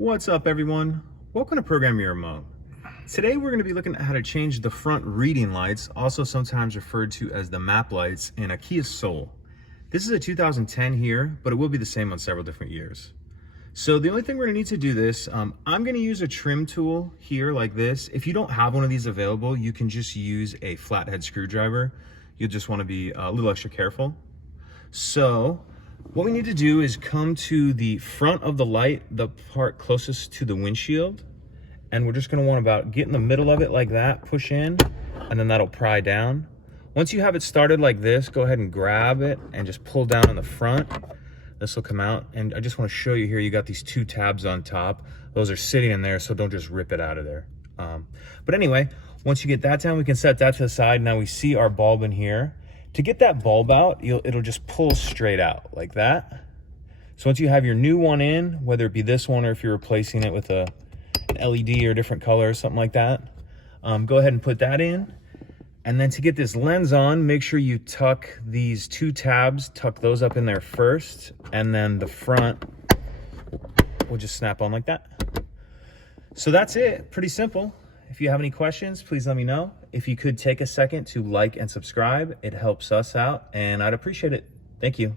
What's up, everyone? Welcome to Program Your Remote. Today we're going to be looking at how to change the front reading lights, also sometimes referred to as the map lights, in a Kia Soul. This is a 2010 here, but it will be the same on several different years. So the only thing we're going to need to do this, I'm going to use a trim tool here like this. If you don't have one of these available, you can just use a flathead screwdriver. You'll just want to be a little extra careful. So what we need to do is come to the front of the light, the part closest to the windshield, and we're just going to want to get in the middle of it like that, push in, and then that'll pry down. Once you have it started like this, go ahead and grab it and just pull down on the front. This will come out, and I just want to show you here, you got these two tabs on top. Those are sitting in there, so don't just rip it out of there. But anyway, once you get that down, we can set that to the side. Now we see our bulb in here. To get that bulb out, it'll just pull straight out like that. So once you have your new one in, whether it be this one or if you're replacing it with an LED or a different color or something like that, go ahead and put that in. And then to get this lens on, make sure you tuck these two tabs, tuck those up in there first, and then the front will just snap on like that. So that's it, pretty simple. If you have any questions, please let me know. If you could take a second to like and subscribe, it helps us out and I'd appreciate it. Thank you.